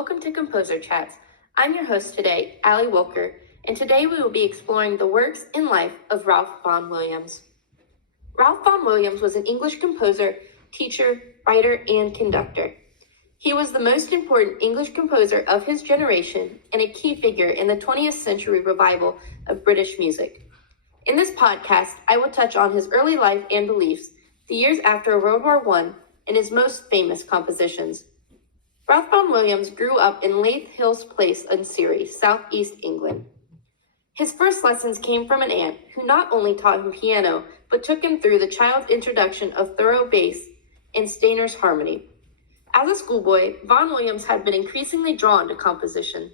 welcome to Composer Chats. I'm your host today, Allie Wilker, and today we will be exploring the works and life of Ralph Vaughan Williams. Ralph Vaughan Williams was an English composer, teacher, writer, and conductor. He was the most important English composer of his generation and a key figure in the 20th century revival of British music. In this podcast, I will touch on his early life and beliefs, the years after World War I, and his most famous compositions. Ralph Vaughan Williams grew up in Leith Hills Place in Surrey, southeast England. His first lessons came from an aunt who not only taught him piano, but took him through the child's introduction of thorough bass and Stainer's harmony. As a schoolboy, Vaughan Williams had been increasingly drawn to composition.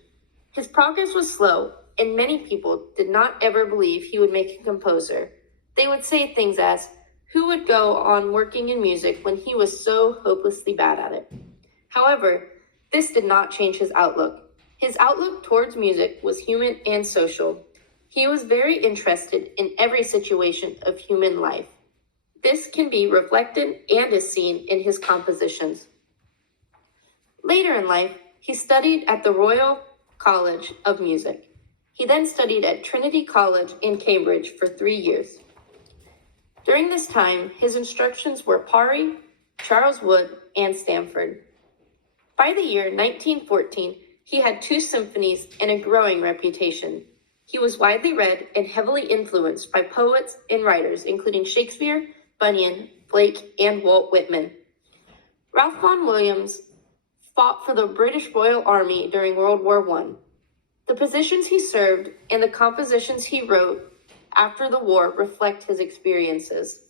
His progress was slow, and many people did not ever believe he would make a composer. They would say things as, "Who would go on working in music when he was so hopelessly bad at it?" However, this did not change his outlook. His outlook towards music was human and social. He was very interested in every situation of human life. This can be reflected and is seen in his compositions. Later in life, he studied at the Royal College of Music. He then studied at Trinity College in Cambridge for 3 years. During this time, his instructions were Parry, Charles Wood, and Stanford. By the year 1914, he had 2 symphonies and a growing reputation. He was widely read and heavily influenced by poets and writers, including Shakespeare, Bunyan, Blake, and Walt Whitman. Ralph Vaughan Williams fought for the British Royal Army during World War I. The positions he served and the compositions he wrote after the war reflect his experiences.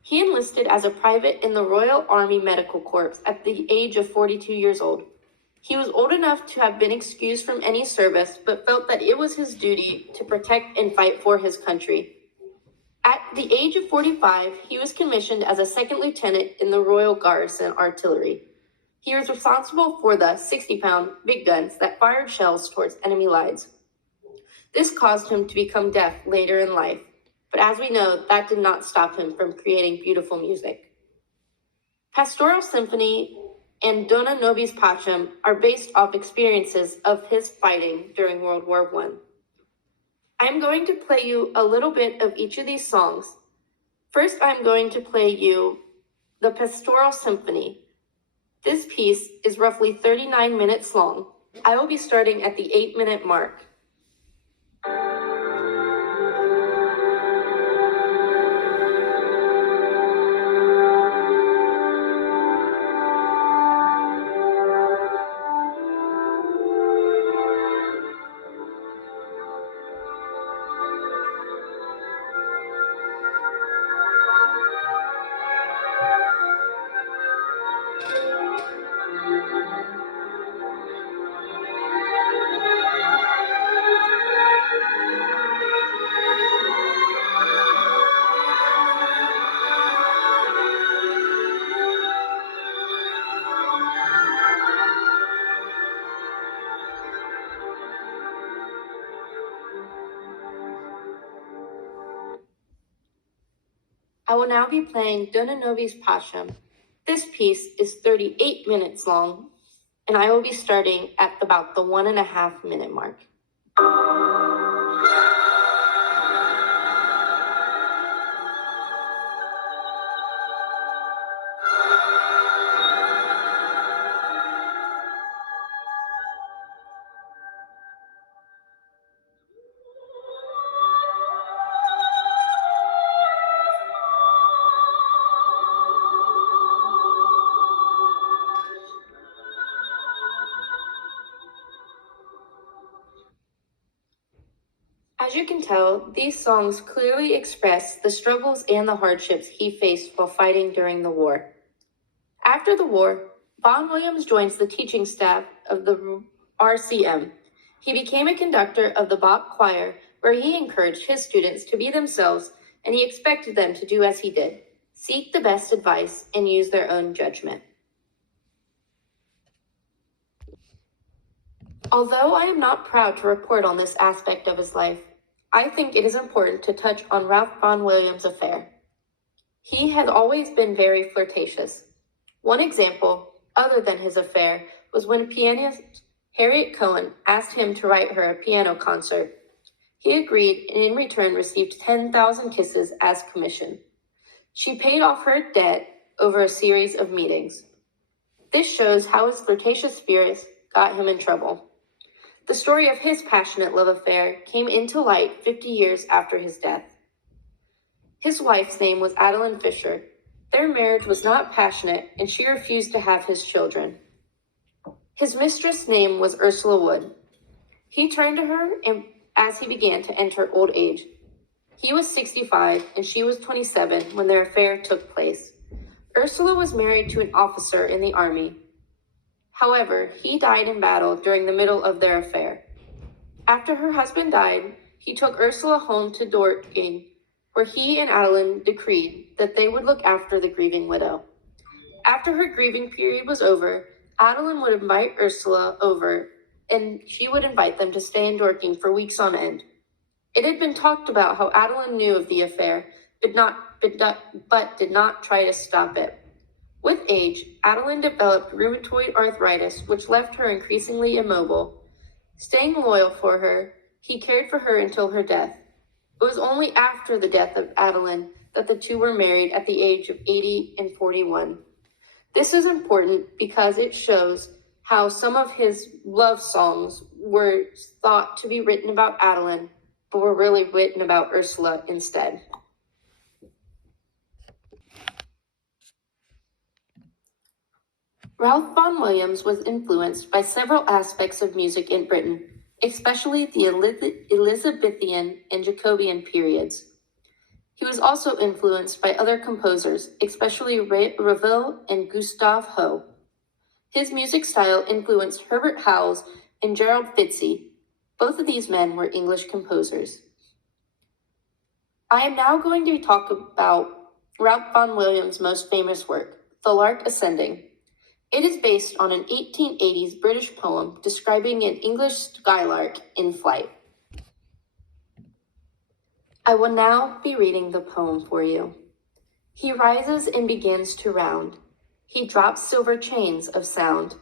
He enlisted as a private in the Royal Army Medical Corps at the age of 42 years old. He was old enough to have been excused from any service, but felt that it was his duty to protect and fight for his country. At the age of 45, he was commissioned as a second lieutenant in the Royal Garrison Artillery. He was responsible for the 60-pound big guns that fired shells towards enemy lines. This caused him to become deaf later in life, but as we know, that did not stop him from creating beautiful music. Pastoral Symphony and Dona Nobis Pacem are based off experiences of his fighting during World War I. I'm going to play you a little bit of each of these songs. First, I'm going to play you the Pastoral Symphony. This piece is roughly 39 minutes long. I will be starting at the 8-minute mark. I will now be playing Dona Nobis Pacem. This piece is 38 minutes long, and I will be starting at about the 1.5-minute mark. As you can tell, these songs clearly express the struggles and the hardships he faced while fighting during the war. After the war, Vaughan Williams joins the teaching staff of the RCM. He became a conductor of the Bach Choir, where he encouraged his students to be themselves, and he expected them to do as he did, seek the best advice and use their own judgment. Although I am not proud to report on this aspect of his life, I think it is important to touch on Ralph Vaughan Williams' affair. He had always been very flirtatious. One example, other than his affair, was when pianist Harriet Cohen asked him to write her a piano concert. He agreed and in return received 10,000 kisses as commission. She paid off her debt over a series of meetings. This shows how his flirtatious spirits got him in trouble. The story of his passionate love affair came into light 50 years after his death. His wife's name was Adeline Fisher. Their marriage was not passionate, and she refused to have his children. His mistress' name was Ursula Wood. He turned to her as he began to enter old age. He was 65, and she was 27 when their affair took place. Ursula was married to an officer in the army. However, he died in battle during the middle of their affair. After her husband died, he took Ursula home to Dorking, where he and Adeline decreed that they would look after the grieving widow. After her grieving period was over, Adeline would invite Ursula over, and she would invite them to stay in Dorking for weeks on end. It had been talked about how Adeline knew of the affair, but did not try to stop it. With age, Adeline developed rheumatoid arthritis, which left her increasingly immobile. Staying loyal for her, he cared for her until her death. It was only after the death of Adeline that the two were married at the age of 80 and 41. This is important because it shows how some of his love songs were thought to be written about Adeline, but were really written about Ursula instead. Ralph Vaughan Williams was influenced by several aspects of music in Britain, especially the Elizabethan and Jacobean periods. He was also influenced by other composers, especially Rvw and Gustav Ho. His music style influenced Herbert Howells and Gerald Fitzie. Both of these men were English composers. I am now going to talk about Ralph Vaughan Williams' most famous work, The Lark Ascending. It is based on an 1880s British poem describing an English skylark in flight. I will now be reading the poem for you. He rises and begins to round. He drops silver chains of sound,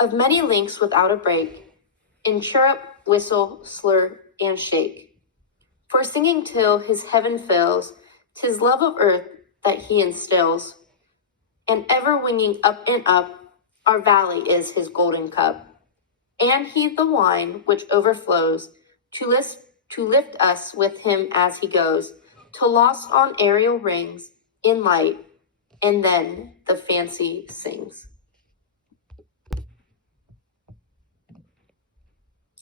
of many links without a break, in chirrup, whistle, slur, and shake. For singing till his heaven fills, 'tis love of earth that he instills, and ever winging up and up, our valley is his golden cup. And he the wine which overflows, to lift us with him as he goes, to lost on aerial rings, in light, and then the fancy sings.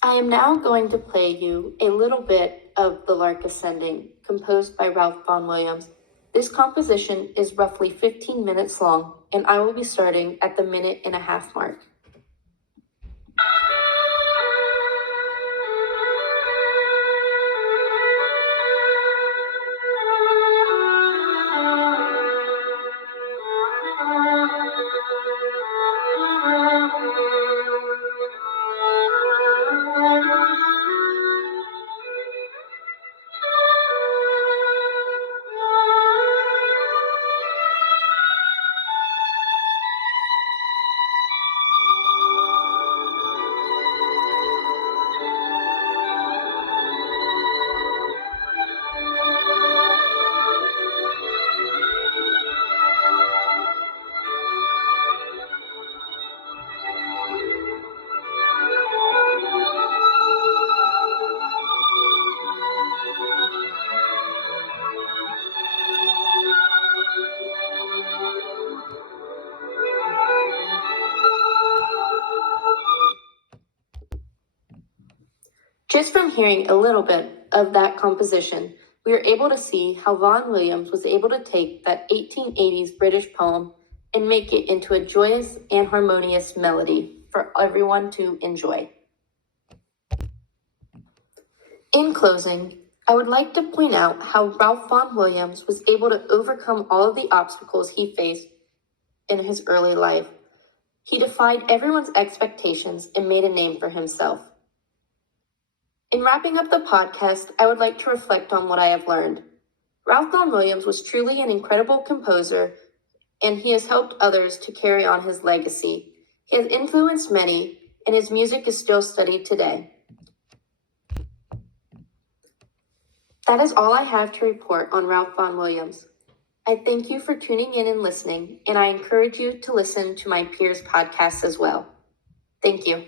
I am now going to play you a little bit of The Lark Ascending, composed by Ralph Vaughan Williams. This composition is roughly 15 minutes long, and I will be starting at the 1.5-minute mark. Just from hearing a little bit of that composition, we are able to see how Vaughan Williams was able to take that 1880s British poem and make it into a joyous and harmonious melody for everyone to enjoy. In closing, I would like to point out how Ralph Vaughan Williams was able to overcome all of the obstacles he faced in his early life. He defied everyone's expectations and made a name for himself. In wrapping up the podcast, I would like to reflect on what I have learned. Ralph Vaughan Williams was truly an incredible composer, and he has helped others to carry on his legacy. He has influenced many, and his music is still studied today. That is all I have to report on Ralph Vaughan Williams. I thank you for tuning in and listening, and I encourage you to listen to my peers' podcasts as well. Thank you.